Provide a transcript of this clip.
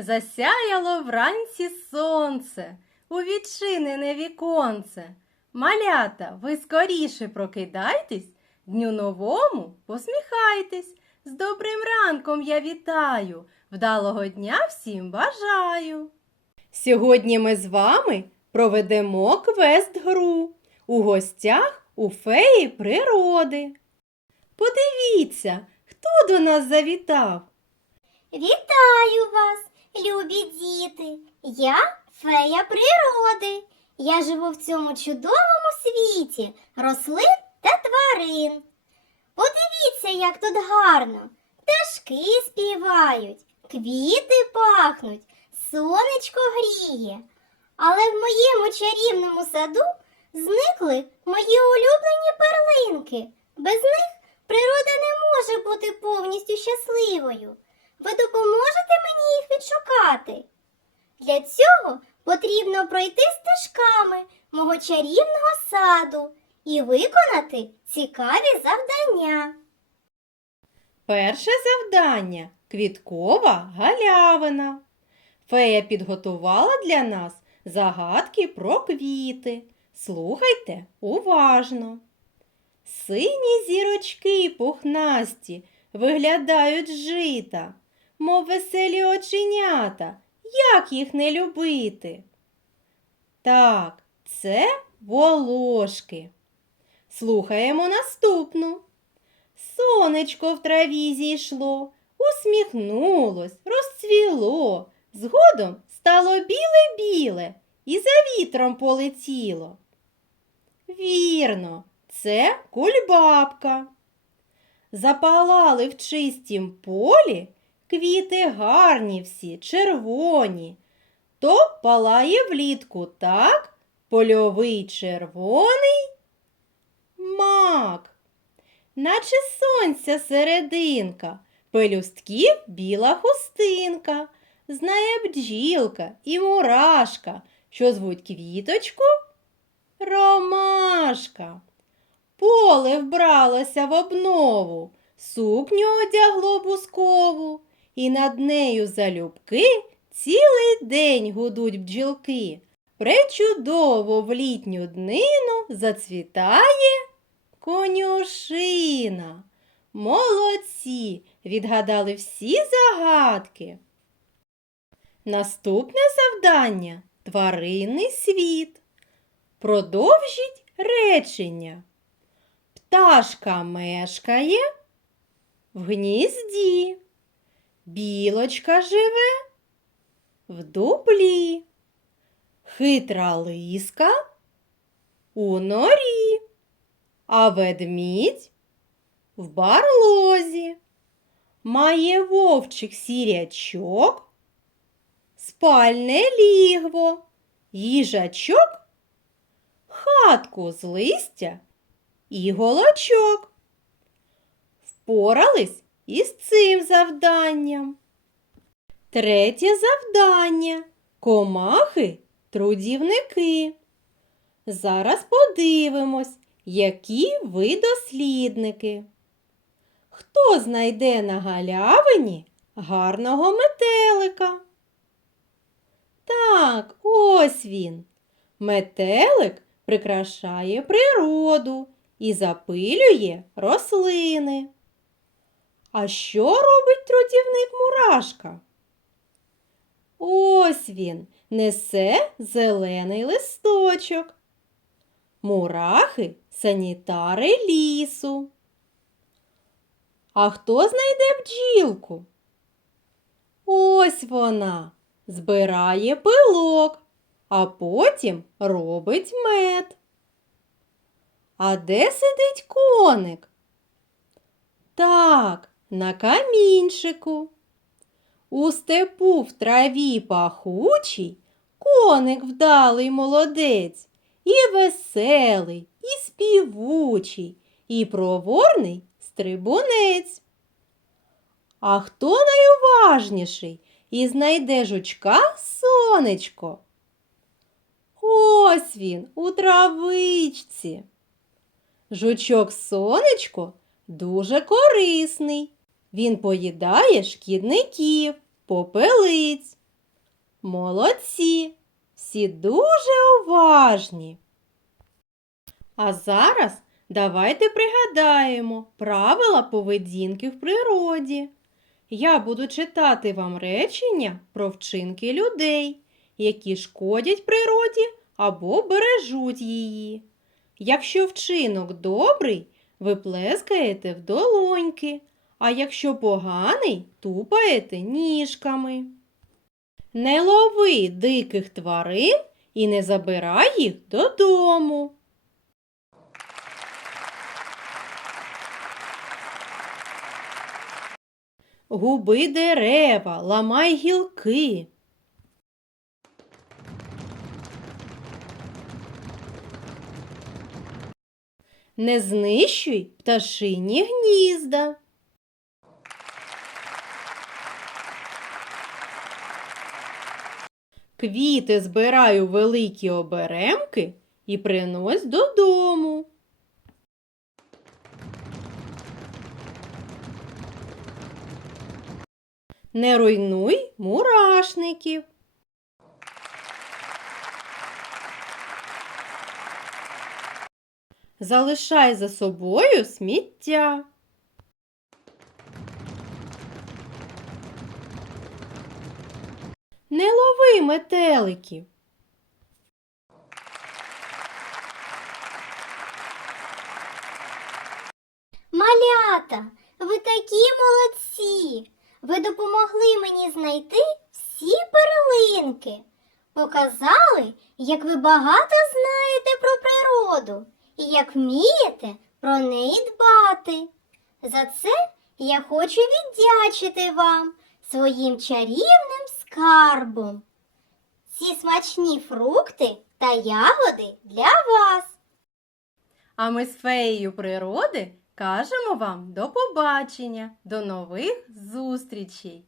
Засяяло вранці сонце, у відчинене віконце. Малята, ви скоріше прокидайтесь, дню новому посміхайтесь. З добрим ранком я вітаю, вдалого дня всім бажаю. Сьогодні ми з вами проведемо квест-гру у гостях у феї природи. Подивіться, хто до нас завітав. Вітаю вас, любі діти! Я фея природи. Я живу в цьому чудовому світі рослин та тварин. Подивіться, як тут гарно. Пташки співають, квіти пахнуть, сонечко гріє. Але в моєму чарівному саду зникли мої улюблені перлинки. Без них природа не може бути повністю щасливою. Ви допоможете відшукати? Для цього потрібно пройти стежками мого чарівного саду і виконати цікаві завдання. Перше завдання квіткова галявина. Фея підготувала для нас загадки про квіти. Слухайте уважно. Сині зірочки пухнасті виглядають жита, мов веселі оченята. Як їх не любити? Так, це волошки. Слухаємо наступну. Сонечко в траві зійшло, усміхнулось, розцвіло, згодом стало біле-біле і за вітром полетіло. Вірно, це кульбабка. Запалали в чистім полі квіти гарні всі, червоні. То палає влітку так, польовий червоний мак наче сонця серединка, пелюстків біла хустинка, знає бджілка і мурашка, що звуть квіточку Ромашка. Поле вбралося в обнову, сукню одягло бускову, і над нею залюбки цілий день гудуть бджілки. Пречудово в літню днину зацвітає Конюшина. Молодці! Відгадали всі загадки. Наступне завдання тваринний світ. Продовжіть речення. Пташка мешкає в гнізді. Білочка живе в дуплі. Хитра лиска у норі а ведмідь в барлозі. Має вовчик сірячок, спальне лігво, їжачок, хатку з листя і голочок. Впорались із цим завданням. Третє завдання комахи трудівники. Зараз подивимось, які ви дослідники? Хто знайде на галявині гарного метелика? Так, ось він. Метелик прикрашає природу і запилює рослини. А що робить трудівник мурашка? Ось він несе зелений листочок. Мурахи санітари лісу. А хто знайде бджілку? Ось вона збирає пилок, а потім робить мед. А де сидить коник? Так, на камінчику. У степу в траві пахучій коник вдалий молодець і веселий, і співучий, і проворний стрибунець. А хто найуважніший і знайде жучка сонечко? Ось він у травичці. Жучок сонечко дуже корисний. Він поїдає шкідників, попелиць. Молодці! Всі дуже уважні. А зараз давайте пригадаємо правила поведінки в природі. Я буду читати вам речення про вчинки людей, які шкодять природі або бережуть її. Якщо вчинок добрий, ви плескаєте в долоньки, а якщо поганий, тупаєте ніжками. Не лови диких тварин і не забирай їх додому. Губи дерева, ламай гілки. Не знищуй пташині гнізда. Квіти збирай у великі оберемки і принось додому. Не руйнуй мурашників. Залишай за собою сміття. Не лови метеликів. Малята, ви такі молодці! Ви допомогли мені знайти всі перлинки. Показали, як ви багато знаєте про природу і як вмієте про неї дбати. За це я хочу віддячити вам своїм чарівним скарбом. Ці смачні фрукти та ягоди для вас. А ми з феєю природи кажемо вам до побачення, до нових зустрічей!